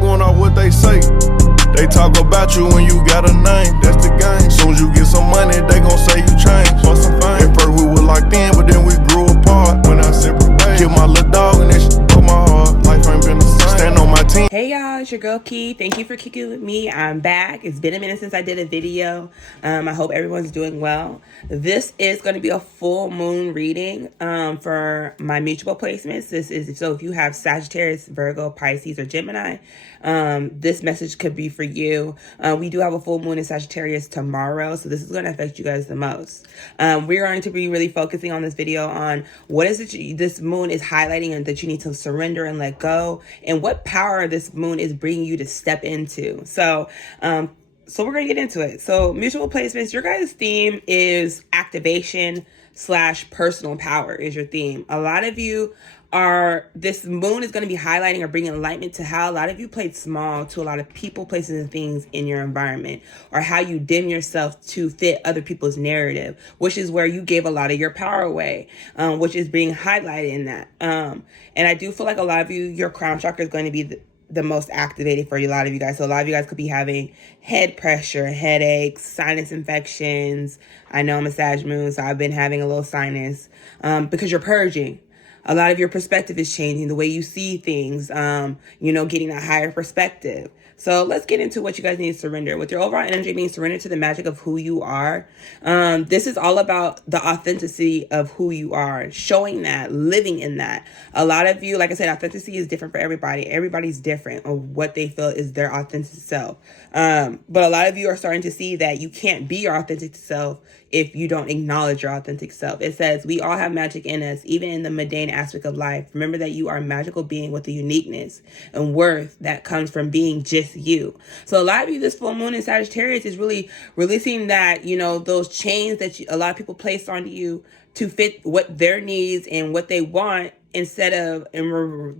going off what they say. They talk about you when you got a name, that's the game. Soon as you get some money, they gon' say you changed for some fame. At first we were locked in, but then we grew apart. When I separate, killed my little dog and that shit broke my heart. Life ain't been the same. Stand on my team. Hey y'all, it's your girl Key. Thank you for kicking with me. I'm back. It's been a minute since I did a video. I hope everyone's doing well. This is going to be a full moon reading for my mutual placements. This is so if you have Sagittarius, Virgo, Pisces, or Gemini, this message could be for you. We do have a full moon in Sagittarius tomorrow, so this is going to affect you guys the most. We're going to be really focusing on this video on what is it this moon is highlighting and that you need to surrender and let go, and what power this moon is bringing you to step into. So we're going to get into it. So mutual placements, your guys' theme is activation / personal power is your theme. A lot of you this moon is going to be highlighting or bringing enlightenment to how a lot of you played small to a lot of people, places, and things in your environment, or how you dim yourself to fit other people's narrative, which is where you gave a lot of your power away, which is being highlighted in that. And I do feel like a lot of you, your crown chakra is going to be the most activated for a lot of you guys. So a lot of you guys could be having head pressure, headaches, sinus infections. I know I'm a Sag moon, so I've been having a little sinus because you're purging. A lot of your perspective is changing, the way you see things, getting a higher perspective. So let's get into what you guys need to surrender. With your overall energy being surrender to the magic of who you are. This is all about the authenticity of who you are, showing that, living in that. A lot of you, like I said, authenticity is different for everybody. Everybody's different of what they feel is their authentic self. But a lot of you are starting to see that you can't be your authentic self if you don't acknowledge your authentic self. It says, we all have magic in us, even in the mundane aspect of life. Remember that you are a magical being with a uniqueness and worth that comes from being just you. So a lot of you, this full moon in Sagittarius is really releasing that, those chains that a lot of people place on you to fit what their needs and what they want, instead of,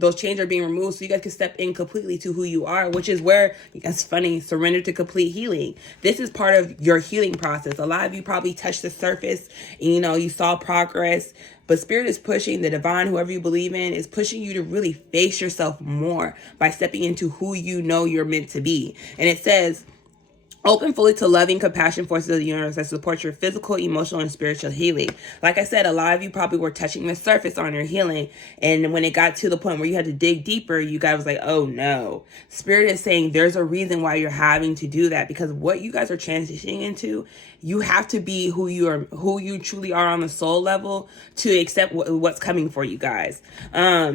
those chains are being removed so you guys can step in completely to who you are, which is where, it's funny, surrender to complete healing. This is part of your healing process. A lot of you probably touched the surface and, you saw progress, but Spirit is pushing, the divine, whoever you believe in, is pushing you to really face yourself more by stepping into who you know you're meant to be. And it says, open fully to loving, compassion forces of the universe that support your physical, emotional, and spiritual healing. Like I said, a lot of you probably were touching the surface on your healing. And when it got to the point where you had to dig deeper, you guys was like, oh no. Spirit is saying there's a reason why you're having to do that, because what you guys are transitioning into, you have to be who you truly are on the soul level to accept what's coming for you guys.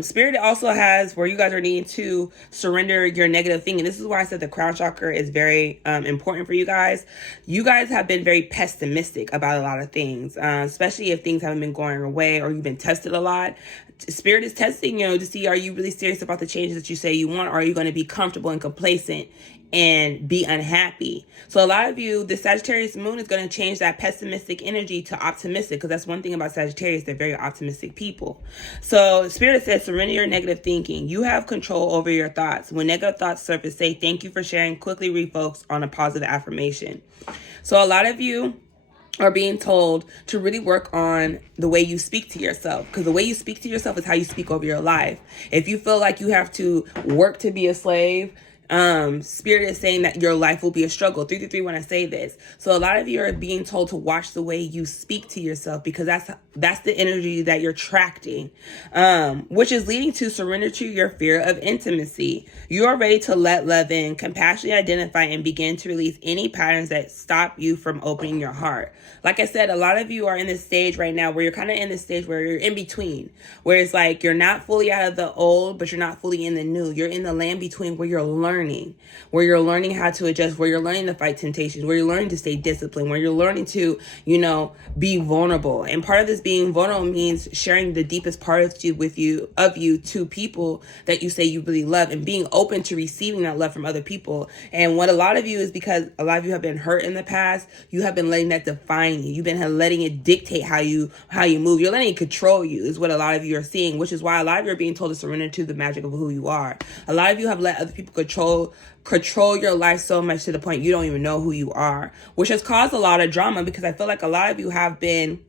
Spirit also has where you guys are needing to surrender your negative thinking. This is why I said the crown chakra is very important for you guys. You guys have been very pessimistic about a lot of things, especially if things haven't been going your way or you've been tested a lot. Spirit is testing you to see, are you really serious about the changes that you say you want, or are you going to be comfortable and complacent and be unhappy? So a lot of you, the Sagittarius moon is going to change that pessimistic energy to optimistic, because that's one thing about Sagittarius, they're very optimistic people. So Spirit says, surrender your negative thinking. You have control over your thoughts. When negative thoughts surface, say thank you for sharing, quickly refocus on a positive affirmation. So a lot of you are being told to really work on the way you speak to yourself, because the way you speak to yourself is how you speak over your life. If you feel like you have to work to be a slave, Spirit is saying that your life will be a struggle. 333 when I say this. So a lot of you are being told to watch the way you speak to yourself, because that's the energy that you're attracting, which is leading to surrender to your fear of intimacy. You are ready to let love in, compassionately identify, and begin to release any patterns that stop you from opening your heart. Like I said, a lot of you are in this stage right now where you're kind of in this stage where you're in between, where it's like you're not fully out of the old, but you're not fully in the new. You're in the land between, where you're learning how to adjust, where you're learning to fight temptations, where you're learning to stay disciplined, where you're learning to, be vulnerable. And part of this being vulnerable means sharing the deepest part of you to people that you say you really love, and being open to receiving that love from other people. And what a lot of you is, because a lot of you have been hurt in the past, you have been letting that define you. You've been letting it dictate how you move. You're letting it control you, is what a lot of you are seeing, which is why a lot of you are being told to surrender to the magic of who you are. A lot of you have let other people control your life so much to the point you don't even know who you are, which has caused a lot of drama, because I feel like a lot of you have been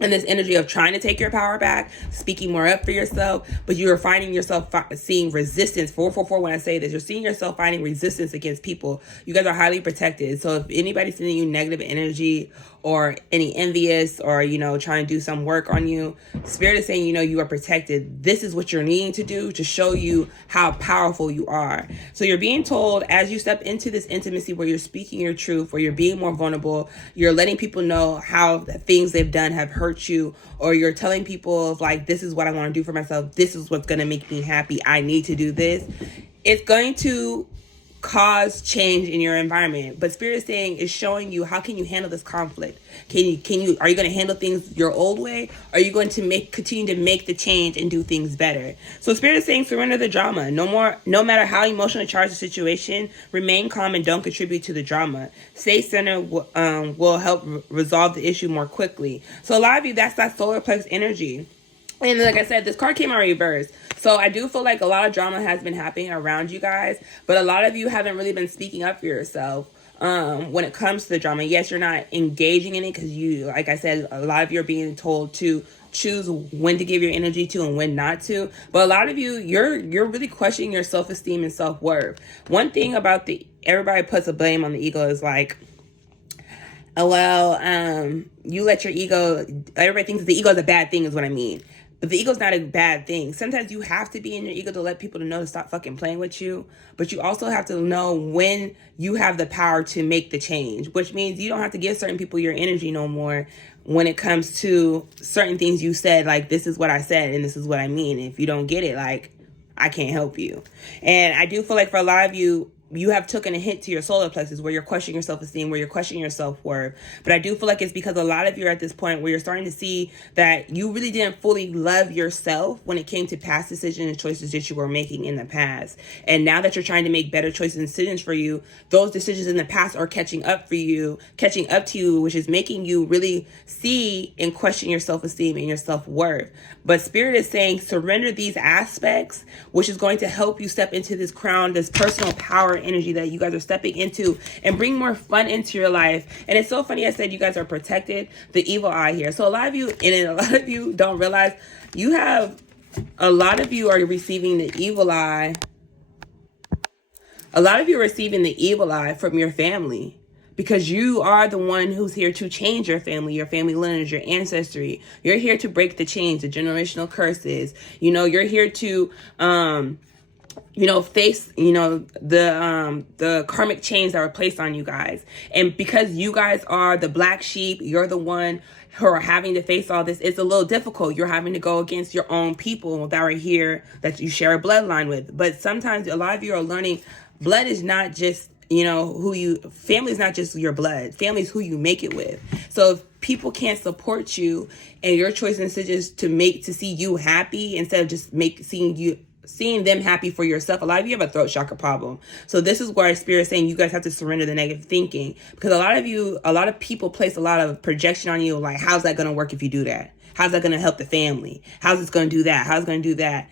and this energy of trying to take your power back, speaking more up for yourself, but you are finding yourself seeing resistance. 444, when I say this, you're seeing yourself finding resistance against people. You guys are highly protected. So if anybody's sending you negative energy or any envious or, you know, trying to do some work on you, Spirit is saying, you know, you are protected. This is what you're needing to do to show you how powerful you are. So you're being told as you step into this intimacy where you're speaking your truth, where you're being more vulnerable, you're letting people know how the things they've done have hurt you, or you're telling people like, this is what I want to do for myself. This is what's going to make me happy. I need to do this. It's going to cause change in your environment. But Spirit is saying, is showing you, how can you handle this conflict? Are you going to handle things your old way? Or are you going to continue to make the change and do things better? So Spirit is saying, surrender the drama. No matter how emotionally charged the situation, remain calm and don't contribute to the drama. Stay centered will help resolve the issue more quickly. So a lot of you, that's that solar plex energy. And like I said, this card came out reversed. So I do feel like a lot of drama has been happening around you guys, but a lot of you haven't really been speaking up for yourself when it comes to the drama. Yes, you're not engaging in it because you, like I said, a lot of you are being told to choose when to give your energy to and when not to. But a lot of you, you're really questioning your self-esteem and self-worth. One thing about everybody puts a blame on the ego is like, oh, well, you let your ego, everybody thinks that the ego is a bad thing is what I mean. But the ego's not a bad thing. Sometimes you have to be in your ego to let people know to stop fucking playing with you. But you also have to know when you have the power to make the change, which means you don't have to give certain people your energy no more when it comes to certain things you said, like, this is what I said and this is what I mean. If you don't get it, like, I can't help you. And I do feel like for a lot of you, you have taken a hit to your solar plexus where you're questioning your self-esteem, where you're questioning your self-worth. But I do feel like it's because a lot of you are at this point where you're starting to see that you really didn't fully love yourself when it came to past decisions and choices that you were making in the past. And now that you're trying to make better choices and decisions for you, those decisions in the past are catching up to you, which is making you really see and question your self-esteem and your self-worth. But Spirit is saying, surrender these aspects, which is going to help you step into this crown, this personal power energy that you guys are stepping into, and bring more fun into your life. And it's so funny, I said you guys are protected, the evil eye here. So a lot of you, and a lot of you don't realize, a lot of you are receiving the evil eye. A lot of you are receiving the evil eye from your family, because you are the one who's here to change your family lineage, your ancestry. You're here to break the chains, the generational curses. You know, you're here to, face, the karmic chains that were placed on you guys. And because you guys are the black sheep, you're the one who are having to face all this. It's a little difficult. You're having to go against your own people that are here, that you share a bloodline with. But sometimes a lot of you are learning blood is not just, family is not just your blood. Family is who you make it with. So if people can't support you and your choice and decisions to see you happy instead of just seeing them happy for yourself, a lot of you have a throat chakra problem. So this is where Spirit is saying you guys have to surrender the negative thinking, because a lot of people place a lot of projection on you, like, how's that going to work if you do that? How's that going to help the family? How's this going to do that? How's it going to do that?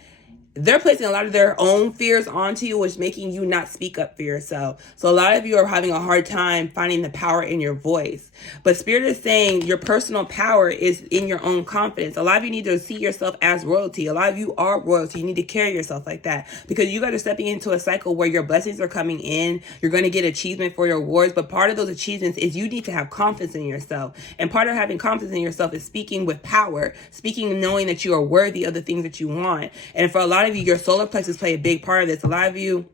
They're placing a lot of their own fears onto you, which is making you not speak up for yourself. So a lot of you are having a hard time finding the power in your voice. But Spirit is saying your personal power is in your own confidence. A lot of you need to see yourself as royalty. A lot of you are royalty. You need to carry yourself like that, because you guys are stepping into a cycle where your blessings are coming in. You're going to get achievement for your awards. But part of those achievements is you need to have confidence in yourself. And part of having confidence in yourself is speaking with power, speaking knowing that you are worthy of the things that you want. And for a lot of you, your solar plexus play a big part of this. A lot of you,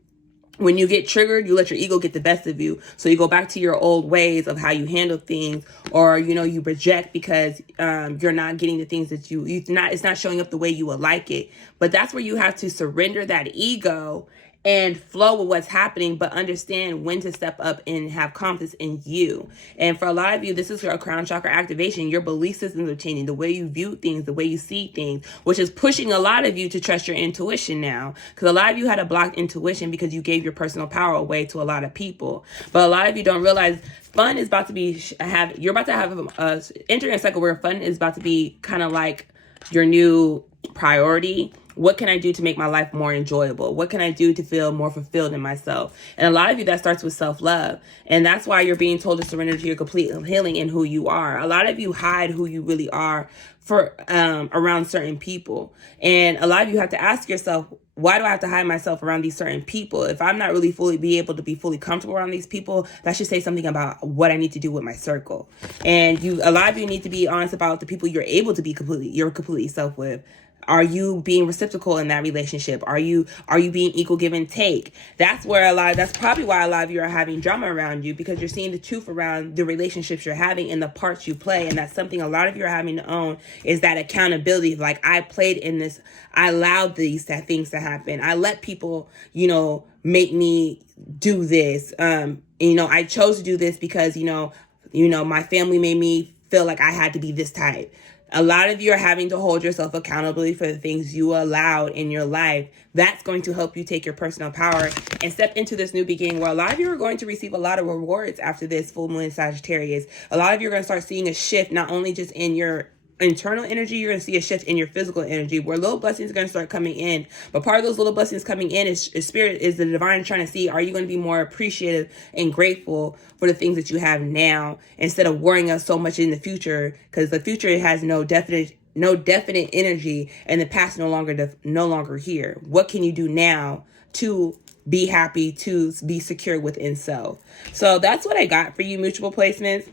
when you get triggered, you let your ego get the best of you. So you go back to your old ways of how you handle things, or, you project because you're not getting the things that it's not showing up the way you would like it. But that's where you have to surrender that ego and flow with what's happening, but understand when to step up and have confidence in you. And for a lot of you, this is your crown chakra activation. Your belief systems are changing, the way you view things, the way you see things, which is pushing a lot of you to trust your intuition now. Because a lot of you had a blocked intuition because you gave your personal power away to a lot of people. But a lot of you don't realize fun is about to you're about to have entering a cycle where fun is about to be kind of like your new priority, What can I do to make my life more enjoyable? What can I do to feel more fulfilled in myself? And a lot of you, that starts with self-love. And that's why you're being told to surrender to your complete healing in who you are. A lot of you hide who you really are for around certain people. And a lot of you have to ask yourself, why do I have to hide myself around these certain people? If I'm not really be able to be fully comfortable around these people, that should say something about what I need to do with my circle. And a lot of you need to be honest about the people you're able to be completely self with. Are you being reciprocal in that relationship? Are you being equal give and take? That's probably why a lot of you are having drama around you, because you're seeing the truth around the relationships you're having and the parts you play. And that's something a lot of you are having to own, is that accountability. Like, I played in this, I allowed these things to happen. I let people, make me do this. I chose to do this because, my family made me feel like I had to be this type. A lot of you are having to hold yourself accountable for the things you allowed in your life. That's going to help you take your personal power and step into this new beginning, where a lot of you are going to receive a lot of rewards after this full moon in Sagittarius. A lot of you are going to start seeing a shift, not only just in your internal energy, you're going to see a shift in your physical energy, where little blessings are going to start coming in. But part of those little blessings coming in is spirit, is the divine trying to see, are you going to be more appreciative and grateful for the things that you have now, instead of worrying us so much in the future, because the future has no definite energy, and the past no longer here. What can you do now to be happy, to be secure within self? So that's what I got for you, Mutable placements.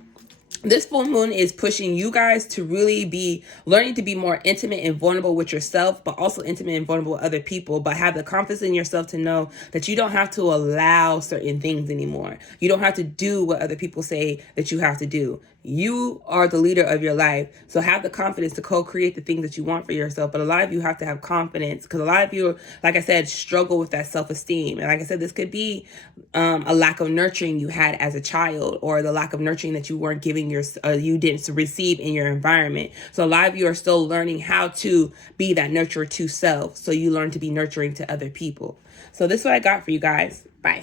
This full moon is pushing you guys to really be learning to be more intimate and vulnerable with yourself, but also intimate and vulnerable with other people, but have the confidence in yourself to know that you don't have to allow certain things anymore. You don't have to do what other people say that you have to do. You are the leader of your life. So have the confidence to co-create the things that you want for yourself. But a lot of you have to have confidence, because a lot of you, like I said, struggle with that self-esteem. And like I said, this could be a lack of nurturing you had as a child, or the lack of nurturing that you weren't giving you didn't receive in your environment. So a lot of you are still learning how to be that nurturer to self. So you learn to be nurturing to other people. So this is what I got for you guys. Bye.